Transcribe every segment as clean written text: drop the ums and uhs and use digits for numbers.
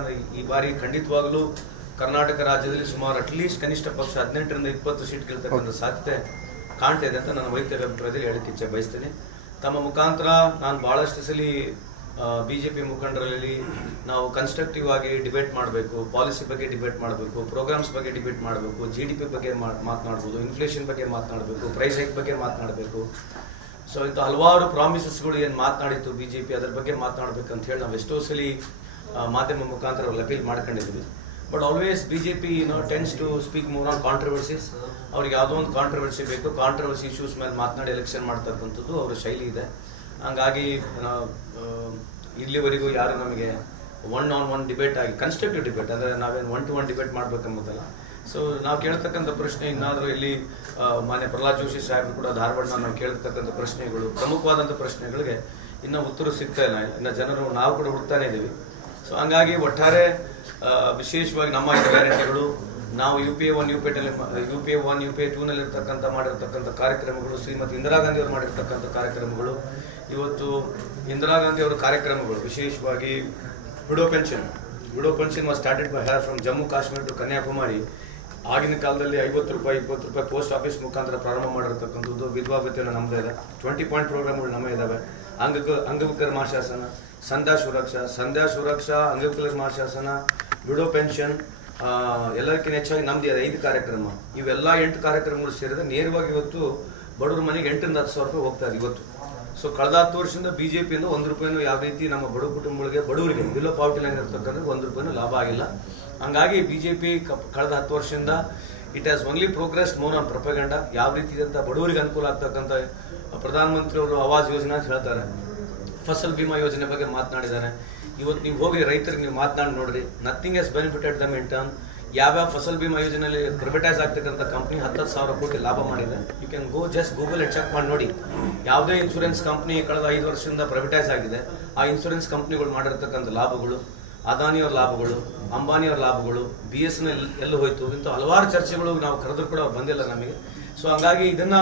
ಯಾಕಂದರೆ ಈ ಬಾರಿ ಖಂಡಿತವಾಗಲೂ ಕರ್ನಾಟಕ ರಾಜ್ಯದಲ್ಲಿ ಸುಮಾರು ಅಟ್ಲೀಸ್ಟ್ ಕನಿಷ್ಠ ಪಕ್ಷ 18ರಿಂದ 20 ಸೀಟ್ ಗೆಲ್ತಕ್ಕಂಥ ಸಾಧ್ಯತೆ ಕಾಣ್ತಾ ಇದೆ ಅಂತ ನನ್ನ ವೈಯಕ್ತಿಕ ಅಭಿಪ್ರಾಯದಲ್ಲಿ ಹೇಳಕ್ಕೆ ಇಚ್ಛೆ ಬಯಸ್ತೇನೆ. ತಮ್ಮ ಮುಖಾಂತರ ನಾನು ಭಾಳಷ್ಟು ಸಲ BJP ಮುಖಂಡರಲ್ಲಿ ನಾವು ಕನ್ಸ್ಟ್ರಕ್ಟಿವ್ ಆಗಿ ಡಿಬೇಟ್ ಮಾಡಬೇಕು, ಪಾಲಿಸಿ ಬಗ್ಗೆ ಡಿಬೇಟ್ ಮಾಡಬೇಕು, ಪ್ರೋಗ್ರಾಮ್ಸ್ ಬಗ್ಗೆ ಡಿಬೇಟ್ ಮಾಡಬೇಕು, GDP ಬಗ್ಗೆ ಮಾತನಾಡ್ಬೋದು, ಇನ್ಫ್ಲೇಷನ್ ಬಗ್ಗೆ ಮಾತನಾಡಬೇಕು, ಪ್ರೈಸ್ ಹೈಕ್ ಬಗ್ಗೆ ಮಾತನಾಡಬೇಕು. ಸೊ ಇಂಥ ಹಲವಾರು ಪ್ರಾಮಿಸಸ್ಗಳು ಏನು ಮಾತನಾಡಿತ್ತು BJP, ಅದರ ಬಗ್ಗೆ ಮಾತನಾಡಬೇಕಂತ ಹೇಳಿ ನಾವು ಎಷ್ಟೋ ಸಲ ಮಾಧ್ಯಮ ಮುಖಾಂತರ ಅಪೀಲ್ ಮಾಡ್ಕೊಂಡಿದ್ವಿ. But always BJP tends to speak more on controversies. ಅವ್ರಿಗೆ ಯಾವುದೋ ಒಂದು ಕಾಂಟ್ರವರ್ಸಿ ಬೇಕು, ಕಾಂಟ್ರವರ್ಸಿ ಇಶ್ಯೂಸ್ ಮೇಲೆ ಮಾತನಾಡಿ ಎಲೆಕ್ಷನ್ ಮಾಡ್ತಕ್ಕಂಥದ್ದು ಅವರ ಶೈಲಿ ಇದೆ. ಹಂಗಾಗಿ ಇಲ್ಲಿವರೆಗೂ ಯಾರು ನಮಗೆ ಒನ್ ಡಿಬೇಟ್ ಆಗಿ ಕನ್ಸ್ಟ್ರಕ್ಟಿವ್ ಡಿಬೇಟ್, ಅಂದರೆ ನಾವೇನು 1-to-1 ಡಿಬೇಟ್ ಮಾಡ್ಬೇಕಂಬುದಲ್ಲ. ಸೊ ನಾವು ಕೇಳ್ತಕ್ಕಂಥ ಪ್ರಶ್ನೆ ಇನ್ನಾದರೂ ಇಲ್ಲಿ ಮಾನ್ಯ ಪ್ರಹ್ಲಾದ್ ಜೋಶಿ ಸಾಹೇಬರು ಕೂಡ ಧಾರವಾಡನ ನಾವು ಕೇಳ್ತಕ್ಕಂಥ ಪ್ರಶ್ನೆಗಳು, ಪ್ರಮುಖವಾದಂಥ ಪ್ರಶ್ನೆಗಳಿಗೆ ಇನ್ನೂ ಉತ್ತರ ಸಿಗ್ತಾ ಇಲ್ಲ. ಇನ್ನು ಜನರು ನಾವು ಕೂಡ ಹುಡುಕ್ತಾನೆ ಇದ್ದೀವಿ. ಸೊ ಹಂಗಾಗಿ ಒಟ್ಟಾರೆ ವಿಶೇಷವಾಗಿ ನಮ್ಮ ಗ್ಯಾರಂಟಿಗಳು, ನಾವು UPA 1 UPA 2 ನಲ್ಲಿರ್ತಕ್ಕಂಥ ಮಾಡಿರ್ತಕ್ಕಂಥ ಕಾರ್ಯಕ್ರಮಗಳು, ಶ್ರೀಮತಿ ಇಂದಿರಾ ಗಾಂಧಿ ಅವರು ಮಾಡಿರ್ತಕ್ಕಂಥ ಕಾರ್ಯಕ್ರಮಗಳು, ಇವತ್ತು ಇಂದಿರಾ ಗಾಂಧಿ ಅವರ ಕಾರ್ಯಕ್ರಮಗಳು, ವಿಶೇಷವಾಗಿ widow pension was started by her from Jammu Kashmir to Kanyakumari. ಆಗಿನ ಕಾಲದಲ್ಲಿ 50 ರೂಪಾಯಿ 20 ರೂಪಾಯಿ ಪೋಸ್ಟ್ ಆಫೀಸ್ ಮುಖಾಂತರ ಪ್ರಾರಂಭ ಮಾಡಿರ್ತಕ್ಕಂಥದ್ದು. ವಿಧವಾ ಭತ್ಯೆಯನ್ನು ನಮ್ಮದೇ ಇದೆ, 20 ಪಾಯಿಂಟ್ ಪ್ರೋಗ್ರಾಮ್ಗಳು ನಮ್ಮೇ ಇದ್ದಾವೆ. ಅಂಗವಿಕಲರ ಮಹಾಶಾಸನ, ಸಂಧ್ಯಾ ಸುರಕ್ಷಾ, ಅಂಗವಿಕಲರ ಮಹಾಶಾಸನ, ವಿಡೋ ಪೆನ್ಷನ್, ಎಲ್ಲಕ್ಕಿಂತ ಹೆಚ್ಚಾಗಿ ನಮ್ದು 5 ಕಾರ್ಯಕ್ರಮ. ಇವೆಲ್ಲ 8 ಕಾರ್ಯಕ್ರಮಗಳು ಸೇರಿದ್ರೆ ನೇರವಾಗಿ ಇವತ್ತು ಬಡವ್ರ ಮನೆಗೆ 8ರಿಂದ 10 ಸಾವಿರ ರೂಪಾಯಿ ಹೋಗ್ತಾ ಇದೆ ಇವತ್ತು. ಸೊ ಕಳೆದ 10 ವರ್ಷದಿಂದ BJPಯಿಂದ 1 ರೂಪಾಯಿನೂ ಯಾವ ರೀತಿ ನಮ್ಮ ಬಡ ಕುಟುಂಬಗಳಿಗೆ, ಬಡವರಿಗೆ ಬಿಲೋ ಪಾವರ್ಟಿ ಲೈನ್ ಇರ್ತಕ್ಕಂಥ 1 ರೂಪಾಯಿನೂ ಲಾಭ ಆಗಿಲ್ಲ. ಹಂಗಾಗಿ BJP ಕಳೆದ 10 ವರ್ಷದಿಂದ it has only progress more on ಪ್ರೊಪಗಂಡ. ಯಾವ ರೀತಿ ಅಂತ ಬಡವರಿಗೆ ಅನುಕೂಲ ಆಗ್ತಕ್ಕಂಥ ಪ್ರಧಾನಮಂತ್ರಿ ಅವರು ಆವಾಸ್ ಯೋಜನೆ ಅಂತ ಹೇಳ್ತಾರೆ, ಫಸಲ್ ಬಿಮಾ ಯೋಜನೆ ಬಗ್ಗೆ ಮಾತನಾಡಿದ್ದಾರೆ. ಇವತ್ತು ನೀವು ಹೋಗಿ ರೈತರಿಗೆ ನೀವು ಮಾತನಾಡಿ ನೋಡ್ರಿ, ನಥಿಂಗ್ ಎಸ್ ಬೆನಿಫಿಟೆಡ್ ದಮ್ ಇನ್ ಟರ್ಮ್. ಯಾವ್ಯಾವ ಫಸಲ್ ಬಿಮಾ ಯೋಜನೆಯಲ್ಲಿ ಪ್ರೈವೇಟೈಸ್ ಆಗ್ತಕ್ಕಂಥ ಕಂಪ್ನಿ 10,000 ಕೋಟಿ ಲಾಭ ಮಾಡಿದೆ. You can go just Google check ಮಾಡಿ ನೋಡಿ. ಯಾವುದೇ ಇನ್ಶೂರೆನ್ಸ್ ಕಂಪ್ನಿ ಕಳೆದ 5 ವರ್ಷದಿಂದ ಪ್ರೈವೇಟೈಸ್ ಆಗಿದೆ, ಆ ಇನ್ಶೂರೆನ್ಸ್ ಕಂಪ್ನಿಗಳು ಮಾಡಿರ್ತಕ್ಕಂಥ ಲಾಭಗಳು, ಅದಾನಿಯವ್ರ ಲಾಭಗಳು, ಅಂಬಾನಿಯವ್ರ ಲಾಭಗಳು, BSNL ಎಲ್ಲ ಹೋಯ್ತು. ಇಂಥ ಹಲವಾರು ಚರ್ಚೆಗಳು ನಾವು ಕರೆದ್ರು ಕೂಡ ಬಂದಿಲ್ಲ ನಮಗೆ. ಸೊ ಹಂಗಾಗಿ ಇದನ್ನ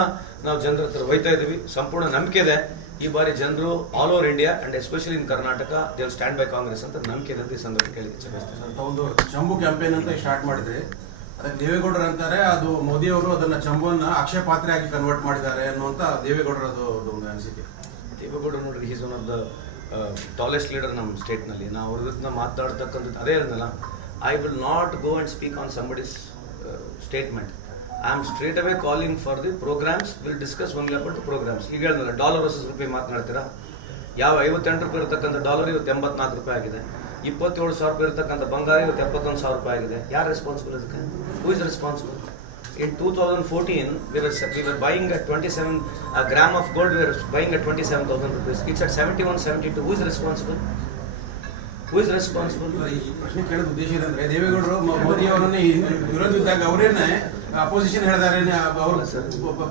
ನಾವು ಜನರ ಹತ್ರ ಒಯ್ತಾ ಇದ್ದೀವಿ. ಸಂಪೂರ್ಣ ನಂಬಿಕೆ ಇದೆ ಈ ಬಾರಿ ಜನರು all over India and especially in Karnataka they will stand by Congress ಅಂತ ನಂಬಿಕೆ ಇದೆ. ಈ ಸಂದರ್ಭ ಕೇಳಿ ಒಂದು ಚಂಬು ಕ್ಯಾಂಪೇನ್ ಅಂತ ಸ್ಟಾರ್ಟ್ ಮಾಡಿದ್ರೆ ಅದಕ್ಕೆ ದೇವೇಗೌಡರು ಅಂತಾರೆ, ಅದು ಮೋದಿ ಅವರು ಅದನ್ನ ಚಂಬುವನ್ನ ಅಕ್ಷಯ ಪಾತ್ರೆ ಆಗಿ ಕನ್ವರ್ಟ್ ಮಾಡಿದ್ದಾರೆ ಅನ್ನುವಂತ ದೇವೇಗೌಡರದು ಒಂದು ಅನಿಸಿಕೆ. ದೇವೇಗೌಡರು ನೋಡ್ರಿ, is one of the tallest leader ನಮ್ಮ ಸ್ಟೇಟ್ನಲ್ಲಿ. ನಾವು ಅವ್ರ ವಿರುದ್ಧ ಮಾತಾಡ್ತಕ್ಕಂಥದ್ದು ಅದೇ ಅಂದಲ್ಲ, I will not go and speak on somebody's statement. I am straight away calling for the programmes, will discuss only about the programmes. ಈಗ ಹೇಳಿದ್ನಲ್ಲ, ಡಾಲರ್ ವರ್ಸಸ್ ರೂಪಾಯಿ ಮಾತನಾಡ್ತೀರಾ. ಯಾವ 58 ರೂಪಾಯಿ ಇರತಕ್ಕಂಥ ಡಾಲರ್ ಇವತ್ತು 84 ರೂಪಾಯಿ ಆಗಿದೆ. 27,000 ರೂಪಾಯಿ ಇರತಕ್ಕಂಥ ಬಂಗಾರ ಇವತ್ತು 71,000 ರೂಪಾಯಿ ಆಗಿದೆ. ಯಾರು ರೆಸ್ಪಾನ್ಸಿಬಲ್ ಇದಕ್ಕೆ? Who is responsible? In 2014, we were buying at 27 a gram of gold. We were buying at 27,000 rupees. It's at 71, 72. Who is responsible? Who is responsible? ಈ ಪ್ರಶ್ನೆ ಕೇಳೋದು ಉದ್ದೇಶ ಏನಂದ್ರೆ, ದೇವೇಗೌಡರು ಮೋದಿ ಅವರನ್ನೇ ವಿರೋಧ ಇದ್ದಾಗ ಅವರೇನೆ ಅಪೋಸಿಷನ್ ಹೇಳಿದಾರೆ, ಅವರು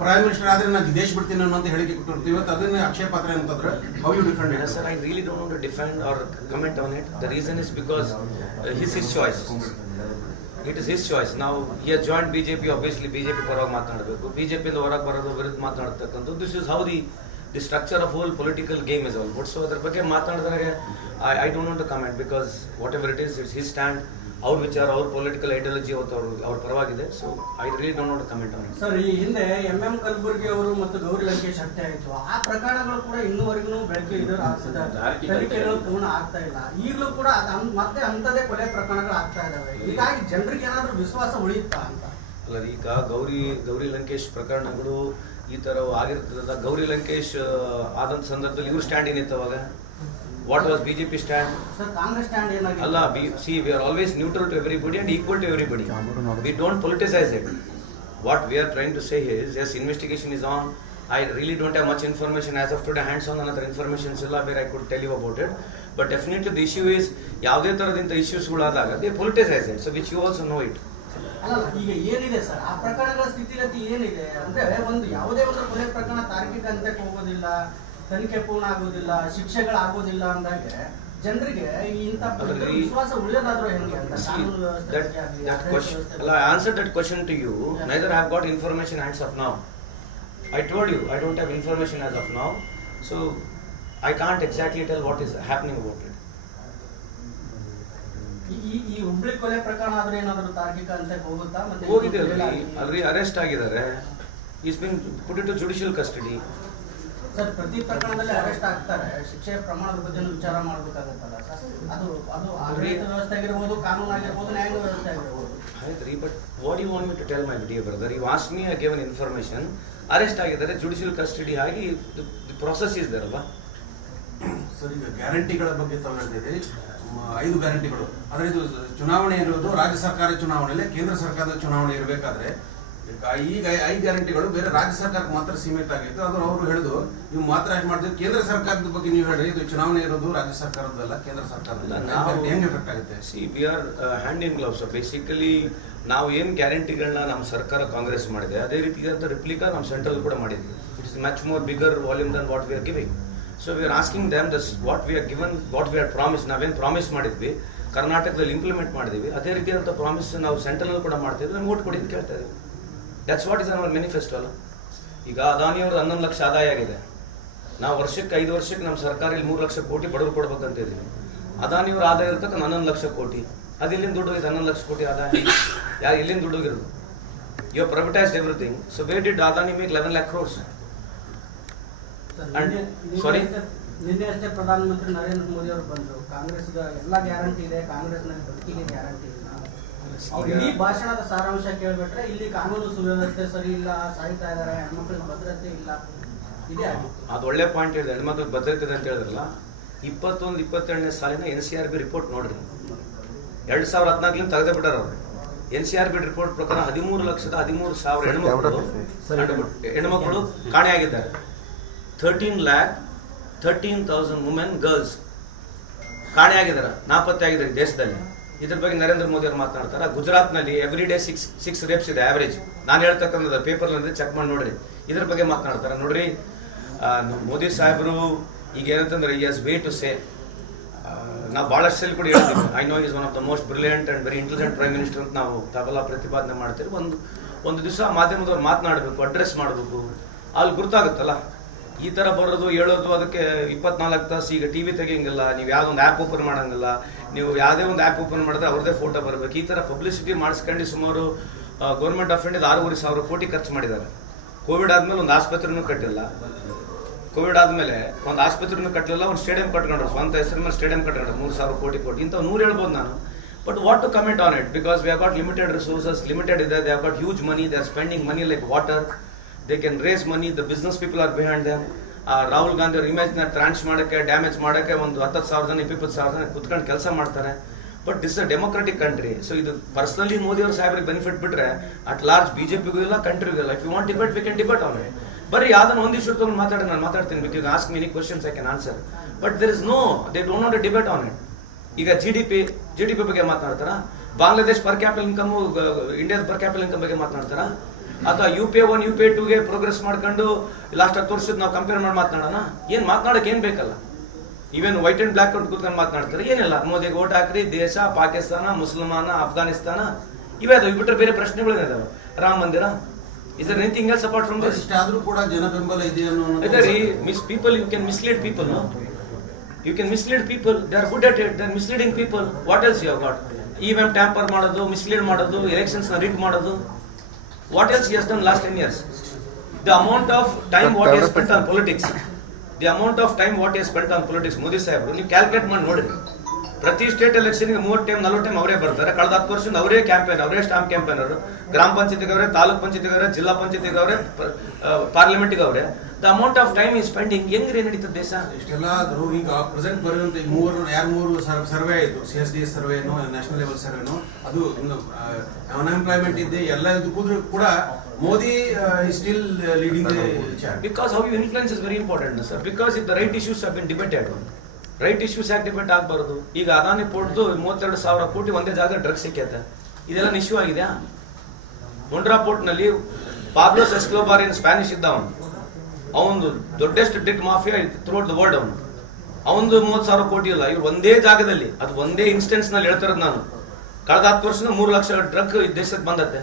ಪ್ರೈಮ್ ಮಿನಿಸ್ಟರ್ ಆದ್ರೆ ನಾನು ದೇಶ ಬಿಡ್ತೀನಿ ಅನ್ನೋ ಹೇಳಿಕೆ ಕೊಟ್ಟಿರ್ತೀವಿ. ಇವತ್ತು ಅದನ್ನ ಅಕ್ಷಯ ಪಾತ್ರೆ ಅಂತಂದ್ರೆ how you defend it? Sir, I really don't want to defend or comment on it. The reason is because his choice. It is his choice. Now he has joined BJP. Obviously BJP ಪರವಾಗಿ ಮಾತನಾಡಬೇಕು, BJP ಇಂದ ಹೊರಗೆ ಬರೋದು ವಿರುದ್ಧ ಮಾತನಾಡ್ತಕ್ಕಂಥ. This is how the structure of whole political game is all. But so ಅದ್ರ ಬಗ್ಗೆ ಮಾತನಾಡಿದಾಗ I don't want to comment, because whatever it is his stand, ಅವ್ರ ವಿಚಾರ, ಅವ್ರ ಪೊಲಿಟಿಕಲ್ ಐಡಿಯಾಲಜಿ ಅವ್ರ ಪರವಾಗಿದೆ. So I really don't want to comment on it. Sir, ಈ ಹಿಂದೆ MM ಕಲಬುರ್ಗಿ ಅವರು ಮತ್ತು ಗೌರಿ ಲಂಕೇಶ್ ಹತ್ಯೆ ಆಯಿತು. ಆ ಪ್ರಕರಣಗಳು ಕೂಡ ಇನ್ನೂವರೆಗೂ ಬೆಳಕಿಗೆ ತನಿಖೆಗಳು ಪೂರ್ಣ ಆಗ್ತಾ ಇಲ್ಲ. ಈಗಲೂ ಕೂಡ ಮತ್ತೆ ಅಂಥದೇ ಕೊಲೆ ಪ್ರಕರಣಗಳು ಆಗ್ತಾ ಇದಾವೆ. ಹೀಗಾಗಿ ಜನರಿಗೆ ಏನಾದರೂ ವಿಶ್ವಾಸ ಉಳಿಯುತ್ತಾ ಅಂತ? ಅಲ್ಲ, ಈಗ ಗೌರಿ ಲಂಕೇಶ್ ಪ್ರಕರಣಗಳು ಈ ಥರ ಆಗಿರ್ತದ. ಗೌರಿ ಲಂಕೇಶ್ ಆದಂಥ ಸಂದರ್ಭದಲ್ಲಿ ಇವ್ರ ಸ್ಟ್ಯಾಂಡ್ ಏನಿತ್ತು ಅವಾಗ? What was BJP stand? Sir, Congress stand ಏನಾಗಿದೆ? Allah, we are always neutral to everybody and equal to everybody. We don't politicize it. What we are trying to say is, yes, investigation is on. I really don't have much information as of today, hands-on another information illa where I could tell you about it. But definitely the issue is, ಯಾವುದೇ ತರದಿಂದ issuesಗಳು ಆದಾಗ they politicize it, so which you also know it. ಅಲ್ಲ, ಈಗ ಏನಿದೆ sir, ಆ ಪ್ರಕರಣಗಳ ಸ್ಥಿತಿಗತಿ ಏನಿದೆ ಅಂದ್ರೆ, ಯಾವುದೇ ಒಂದು ಕೊಲೆ ಪ್ರಕರಣ ತಾರ್ಕಿಕ ಹಂತಕ್ಕೆ ಹೋಗೋದಿಲ್ಲ, ತನಿಖೆ ಪೂರ್ಣ ಆಗೋದಿಲ್ಲ, ಶಿಕ್ಷೆಗಳಾಗೋದಿಲ್ಲ ಅಂದಾಗೆ ಜನರಿಗೆ ಇಂಥ ವಿಶ್ವಾಸ ಉಳಿಯೋದಾದ್ರೂ ಹೆಂಗೆ ಅಂತ? I answered that question to you. Neither I have got information as of now. I told you I don't have information as of now, so I can't exactly tell what is happening about it. ಈ ಹುಬ್ಳಿ ಕೊಲೆ ಪ್ರಕರಣ ಆದ್ರೆ ಏನಾದ್ರು ತಾರ್ಕಿಕ ಹಂತಕ್ಕೆ ಹೋಗುತ್ತಾ? ಮತ್ತೆ ಹೋಗಿದೆ ಅಲ್ರಿ ಅರೆಸ್ಟ್ ಆಗಿದ್ದಾರೆ. Is been put in to judicial custody. Sir, ಪ್ರತಿ ಪ್ರಕರಣದಲ್ಲಿ ಅರೆಸ್ಟ್ ಆಗ್ತಾರೆ, ಶಿಕ್ಷೆಯ ಪ್ರಮಾಣದ ಬಗ್ಗೆ ವಿಚಾರ ಮಾಡಬೇಕಾಗುತ್ತಲ್ಲ ಸರ್. ಅದು ಅದು ಆಡಳಿತ ವ್ಯವಸ್ಥೆ ಆಗಿರ್ಬೋದು, ಕಾನೂನು ಆಗಿರ್ಬೋದು, ನ್ಯಾಯಾಂಗ ವ್ಯವಸ್ಥೆ ಆಗಿರ್ಬೋದು. ಆಯ್ತು ರೀ, but what you want me to tell my dear brother? You ask me, I give an information. Arrest ಆಗಿದ್ದಾರೆ, ಜುಡಿಷಿಯಲ್ ಕಸ್ಟಡಿ ಆಗಿ ಪ್ರೊಸೆಸ್ ಇಸ್ ದೇರ್ ಅಲ್ವಾ? ಸರ್, ಈಗ ಗ್ಯಾರಂಟಿಗಳ ಬಗ್ಗೆ ತಾವು ಹೇಳ್ತಿದ್ದೀರಿ, 5 ಗ್ಯಾರಂಟಿಗಳು. ಆದರೆ ಇದು ಚುನಾವಣೆ ಇರುವುದು ರಾಜ್ಯ ಸರ್ಕಾರ ಚುನಾವಣೆಯಲ್ಲಿ, ಕೇಂದ್ರ ಸರ್ಕಾರದ ಚುನಾವಣೆ ಇರಬೇಕಾದ್ರೆ ಈಗ 5 ಗ್ಯಾರಂಟಿಗಳು ಬೇರೆ ರಾಜ್ಯ ಸರ್ಕಾರಕ್ಕೆ ಮಾತ್ರ ಸೀಮಿತ ಆಗಿತ್ತು. ಅದು ಅವರು ಹೇಳಿದ್ರು, ನೀವು ಮಾತ್ರ ಏನು ಮಾಡ್ತೀವಿ, ಕೇಂದ್ರ ಸರ್ಕಾರದ ಬಗ್ಗೆ ನೀವು ಹೇಳಿ, ಇದು ಚುನಾವಣೆ ಇರೋದು ರಾಜ್ಯ ಸರ್ಕಾರದಲ್ಲ, ಕೇಂದ್ರ ಸರ್ಕಾರದಲ್ಲ. ಹೆಂಗೆ ಎಫೆಕ್ಟ್ ಆಗುತ್ತೆ? C, we are hand in gloves. Basically ನಾವು ಏನು ಗ್ಯಾರಂಟಿಗಳನ್ನ ನಮ್ಮ ಸರ್ಕಾರ ಕಾಂಗ್ರೆಸ್ ಮಾಡಿದೆ, ಅದೇ ರೀತಿಯಾದಂಥ ರಿಪ್ಲಿಕಾ ನಮ್ಮ ಸೆಂಟ್ರಲ್ ಕೂಡ ಮಾಡಿದ್ವಿ. It's much more bigger volume than what we are giving. So we are asking them thus what we are given, what we are promise. ನಾವೇನು ಪ್ರಾಮಿಸ್ ಮಾಡಿದ್ವಿ ಕರ್ನಾಟಕದಲ್ಲಿ ಇಂಪ್ಲಿಮೆಂಟ್ ಮಾಡಿದ್ವಿ, ಅದೇ ರೀತಿಯಾದಂಥ ಪ್ರಾಮಿಸ್ ನಾವು ಸೆಂಟ್ರಲ್ ಕೂಡ ಮಾಡ್ತಿದ್ವಿ. ನಮ್ಗೆ ಓಟ್ ಕೊಡಿ ಅಂತ ಕೇಳ್ತಾ ಇದ್ದೀವಿ. That's what is our manifesto ಅಲ್ಲ. ಈಗ ಅದಾನಿಯವ್ರದ್ದು 11 ಲಕ್ಷ ಆದಾಯ ಆಗಿದೆ. ನಾವು ವರ್ಷಕ್ಕೆ 5 ವರ್ಷಕ್ಕೆ ನಮ್ಮ ಸರ್ಕಾರ ಇಲ್ಲಿ 3 ಲಕ್ಷ ಕೋಟಿ ಬಡವರು ಕೊಡ್ಬೇಕಂತ ಇದ್ದೀವಿ. ಅದಾನಿಯವ್ರ ಆದಾಯ ಇರ್ತಕ್ಕ 11 ಲಕ್ಷ ಕೋಟಿ. ಅದು ಎಲ್ಲಿಂದ ದುಡ್ಡು ಹೋಗಿದೆ? 11 ಲಕ್ಷ ಕೋಟಿ ಆದಾಯ ಯಾರು ಎಲ್ಲಿಂದ ದುಡ್ಡು ಹೋಗಿರೋದು? You have privatised everything. So where did Adani make 11 lakh crores? ನಿನ್ನೆ ಅಷ್ಟೇ ಪ್ರಧಾನಮಂತ್ರಿ ನರೇಂದ್ರ ಮೋದಿ ಅವರು ಬಂದರು. ಕಾಂಗ್ರೆಸ್ ಎಲ್ಲ ಗ್ಯಾರಂಟಿ ಇದೆ, ಕಾಂಗ್ರೆಸ್ನಲ್ಲಿ ಬದುಕಿಗೆ ಗ್ಯಾರಂಟಿ ಇಲ್ಲ. ಇಡೀ ಭಾಷಣದ ಸಾರಾಂಶ ಕೇಳ್ಬಿಟ್ರೆ ಇಲ್ಲಿ ಕಾನೂನು ಸುವ್ಯವಸ್ಥೆ ಸರಿ ಇಲ್ಲ, ಸಾಯ್ತಾ ಇದಾರೆ, ಹೆಣ್ಮಕ್ಳಿಗೆ ಭದ್ರತೆ ಇಲ್ಲ, ಇದೇ ಆಗಿತ್ತು. ಅದು ಒಳ್ಳೆ ಪಾಯಿಂಟ್ ಹೇಳಿದೆ, ಹೆಣ್ಮಕ್ಳಿಗೆ ಭದ್ರತೆ ಇದೆ ಅಂತ ಹೇಳಿದ್ರಲ್ಲ. 21-22ನೇ ಸಾಲಿನ NCRB ರಿಪೋರ್ಟ್ ನೋಡ್ರಿ. 2014 ತೆಗೆದೇ ಬಿಟ್ಟಾರ ಅವರು. NCRB ರಿಪೋರ್ಟ್ ಪ್ರಕಾರ 13,13,000 ಹೆಣ್ಮಕ್ಳು ಕಾಣೆಯಾಗಿದ್ದಾರೆ. 13,13,000 ವುಮೆನ್ ಗರ್ಲ್ಸ್ ಕಾಣೆಯಾಗಿದ್ದಾರೆ, ನಾಪತ್ತೆ ಆಗಿದ್ದಾರೆ ದೇಶದಲ್ಲಿ. ಇದ್ರ ಬಗ್ಗೆ ನರೇಂದ್ರ ಮೋದಿ ಅವರು ಮಾತನಾಡ್ತಾರೆ. ಗುಜರಾತ್ನಲ್ಲಿ ಎವ್ರಿ ಡೇ 6 ರೇಪ್ಸ್ ಇದೆ ಆವರೇಜ್. ನಾನು ಹೇಳ್ತಕ್ಕಂಥದ್ದು ಪೇಪರ್ನಲ್ಲಿ ಚೆಕ್ ಮಾಡಿ ನೋಡ್ರಿ. ಇದ್ರ ಬಗ್ಗೆ ಮಾತನಾಡ್ತಾರೆ ನೋಡ್ರಿ. ಮೋದಿ ಸಾಹೇಬರು ಈಗ ಏನಂತಂದ್ರೆ ಎಸ್ ವೇ ಟು ಸೇ, ನಾವು ಭಾಳಷ್ಟು ಸಲ ಕೂಡ ಹೇಳ್ತೀವಿ, I know is one of the most brilliant and very intelligent prime minister ಅಂತ ನಾವು ತಾವೆಲ್ಲ ಪ್ರತಿಪಾದನೆ ಮಾಡ್ತೀವಿ. ಒಂದು ದಿವಸ ಮಾಧ್ಯಮದವ್ರು ಮಾತನಾಡಬೇಕು, ಅಡ್ರೆಸ್ ಮಾಡಬೇಕು, ಅಲ್ಲಿ ಗುರ್ತಾಗುತ್ತಲ್ಲ. ಈ ಥರ ಬರೋದು ಹೇಳೋದು, ಅದಕ್ಕೆ 24 ತಾಸು ಈಗ ಟಿವಿ ತೆಗಿಯಂಗಿಲ್ಲ, ನೀವು ಯಾವುದೊಂದು ಆ್ಯಪ್ ಓಪನ್ ಮಾಡಂಗಿಲ್ಲ, ನೀವು ಯಾವುದೇ ಒಂದು ಆ್ಯಪ್ ಓಪನ್ ಮಾಡಿದ್ರೆ ಅವ್ರದ್ದೇ ಫೋಟೋ ಬರಬೇಕು. ಈ ಥರ ಪಬ್ಲಿಸಿಟಿ ಮಾಡಿಸ್ಕೊಂಡು ಸುಮಾರು ಗೌರ್ಮೆಂಟ್ ಆಫ್ ಇಂಡಿಯಾದ 6,500 ಕೋಟಿ ಖರ್ಚು ಮಾಡಿದ್ದಾರೆ. ಕೋವಿಡ್ ಆದಮೇಲೆ ಒಂದು ಆಸ್ಪತ್ರೆನೂ ಕಟ್ಟಿಲ್ಲ. ಕೋವಿಡ್ ಆದಮೇಲೆ ಒಂದು ಆಸ್ಪತ್ರೆನೂ ಕಟ್ಟಲಿಲ್ಲ, ಒಂದು ಸ್ಟೇಡಿಯಂ ಕಟ್ಕೊಂಡ್ರು, ಸ್ವಂತ ಹೆಸರು ಮೇಲೆ ಸ್ಟೇಡಿಯಂ ಕಟ್ಕೊಂಡ್ರು, 3,000 ಕೋಟಿ. ಇಂಥವು 100 ಹೇಳ್ಬೋದು ನಾನು. But what to comment on it, because we have got limited resources, limited ಇದೆ. They have got huge money, they are spending money like water. They can raise money, the business people are behind them. Rahul Gandhi ಅವ್ರ ಇಮೇಜ್ನ ಟ್ರಾನ್ಸ್ ಮಾಡೋಕ್ಕೆ, damage ಮಾಡೋಕ್ಕೆ ಒಂದು 10,000 ಜನ 20,000 ಜನ ಕುತ್ಕೊಂಡು ಕೆಲಸ ಮಾಡ್ತಾರೆ. But this a democratic country. So ಇದು ಪರ್ಸನಲಿ ಮೋದಿ ಅವ್ರ ಸಾಹೇಬ್ರಿಗೆ ಬೆನಿಫಿಟ್ ಬಿಟ್ರೆ ಅಟ್ ಲಾರ್ಜ್ ಬಿಜೆಪಿಗೂ ಇಲ್ಲ, ಕಂಟ್ರಿಗೂ ಇಲ್ಲ. If you want debate we can debate on it. ಬರೀ ಯಾವ್ದನ್ನ ಒಂದು ಇಶ್ಯೂ ತಗೊಂಡು ನಾನು ಮಾತಾಡ್ತೀನಿ. Because ask many questions I can answer, but there is no, they don't want to debate on it. ಈಗ GDP ಬಗ್ಗೆ ಮಾತನಾಡ್ತಾರ, ಬಾಂಗ್ಲಾದೇಶ್ ಪರ್ ಕ್ಯಾಪಿಟಲ್ ಇನ್ಕಮ್, ಇಂಡಿಯಾದ ಪರ್ ಕ್ಯಾಪಿಟಲ್ ಇನ್ಕಮ್ ಬಗ್ಗೆ ಮಾತನಾಡ್ತಾರ, ಅಥವಾ UPA 1 UPA 2ಗೆ ಪ್ರೋಗ್ರೆಸ್ ಮಾಡ್ಕೊಂಡು ಲಾಸ್ಟ್ 10 ವರ್ಷದ ನಾವು ಕಂಪೇರ್ ಮಾಡಿ ಮಾತನಾಡೋಣ. ಏನು ಮಾತನಾಡಕ್ಕೆ ಏನು ಬೇಕಲ್ಲ. ಇವೇನು ವೈಟ್ ಅಂಡ್ ಬ್ಲಾಕ್ ಅಂತ ಕೂತ್ಕೊಂಡು ಮಾತನಾಡ್ತಾರೆ, ಏನಿಲ್ಲ. ಮೋದಿಗೆ ಓಟ್ ಹಾಕ್ರಿ, ದೇಶ ಪಾಕಿಸ್ತಾನ, ಮುಸಲ್ಮಾನ, ಅಫ್ಘಾನಿಸ್ತಾನ, ಇವೇ ಅದು ಬಿಟ್ಟರೆ ಬೇರೆ ಪ್ರಶ್ನೆಗಳೇನಿದಾವೆ. Ram Mandir, is there anything else apart from this? ಇಷ್ಟಾದ್ರೂ ಕೂಡ ಜನ ಬೆಂಬಲ ಇದೆ ಅನ್ನೋ ರೀ. People, you can mislead people. You can mislead people. They are good at it. They are misleading people. What else you have got? EVM tamper ಮಾಡೋದು, mislead ಮಾಡೋದು, elections ನ ರಿಗ್ ಮಾಡೋದು. What else he has done last 10 years? The amount of time what he has spent on politics. The amount of time what he has spent on politics. Modi ಸಾಹೇಬರು ನೀವು calculate ಮಾಡಿ ನೋಡ್ರಿ. ಪ್ರತಿ state ಎಲೆಕ್ಷನ್ಗೆ 30 time 40 time ಅವರೇ ಬರ್ತಾರೆ. ಕಳೆದ 10 ವರ್ಷದಿಂದ ಅವರೇ ಕ್ಯಾಂಪೇನ್, ಅವರೇ ಸ್ಟಾಂಪ್ ಕ್ಯಾಂಪೇನರ್. ಗ್ರಾಮ ಪಂಚಾಯತಿಗೆ ಅವರೇ, ತಾಲೂಕ್ ಪಂಚಾಯತಿಗೆ ಅವರೇ, ಜಿಲ್ಲಾ ಪಂಚಾಯತಿಗೆ ಅವರೇ, ಪಾರ್ಲಿಮೆಂಟ್ಗೆ ಅವರೇ. ದ ಅಮೌಂಟ್ ಆಫ್ ಟೈಮ್ ಈ ಸ್ಪೆಂಡಿಂಗ್. ಹೆಂಗ್ರಿ ನಡೀತದೆ ದೇಶ? ಇಷ್ಟೆಲ್ಲ ಆದ್ರೂ ಈಗ ಪ್ರೆಸೆಂಟ್ ಬರುವಂತ 3 ಸರ್ವೆ ಆಯಿತು. CSDS ಸರ್ವೇನು, ನ್ಯಾಷನಲ್ ಲೆವೆಲ್ ಸರ್ವೇನು, ಅದು ಅನ್ಎಂಪ್ಲಾಯ್ಮೆಂಟ್ ಇದೆ, ಎಲ್ಲ ಇದು ಕೂಡ Modi still leading the chart. Because how you influence is very important, sir. Because if the right issues have been debated, right issues ಯಾಕೆ ಡಿಬೇಟ್ ಆಗಬಾರದು? ಈಗ ಅದಾನಿ ಪೋರ್ಟ್ದು 32,000 ಕೋಟಿ ಒಂದೇ ಜಾಗ ಡ್ರಗ್ಸ್ ಸಿಕ್ಕೈತೆ. ಇದೆಲ್ಲ ಇಶ್ಯೂ ಆಗಿದೆಯಾ? ಮುಂಡ್ರಾ ಪೋರ್ಟ್ನಲ್ಲಿ ಪಾಬ್ಲೋಸ್ ಎಸ್ಕೋಬಾರ್ ಏನು ಸ್ಪ್ಯಾನಿಷ್ ಇದ್ದ, ಅವನು ದೊಡ್ಡಷ್ಟು drug mafia throughout the world. ಅವನು 30,000 ಕೋಟಿ ಇಲ್ಲ. ಇವ್ರು ಒಂದೇ ಜಾಗದಲ್ಲಿ, ಅದು ಒಂದೇ ಇನ್ಸ್ಟೆನ್ಸ್ ನಲ್ಲಿ ಹೇಳ್ತಿರೋದು ನಾನು. ಕಳೆದ 10 ವರ್ಷದಿಂದ 3 ಲಕ್ಷ ಡ್ರಗ್ ದೇಶಕ್ಕೆ ಬಂದತ್ತೆ.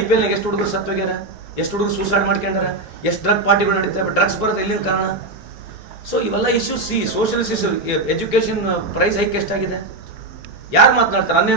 IPL ನಾಗ ಎಷ್ಟು ಹುಡುಗರು ಸತ್ತೋಗ್ಯಾರ, ಎಷ್ಟು ಹುಡುಗರು ಸೂಸೈಡ್ ಮಾಡ್ಕೊಂಡಾರ, ಎಷ್ಟು ಡ್ರಗ್ ಪಾರ್ಟಿಗಳು ನಡೀತವೆ. ಡ್ರಗ್ಸ್ ಬರೋದು ಎಲ್ಲಿಂದ ಕಾರಣ? ಸೊ ಇವೆಲ್ಲ issues. Social issues. Education price hike ಎಷ್ಟಾಗಿದೆ? ಯಾರು ಮಾತನಾಡ್ತಾರೆ?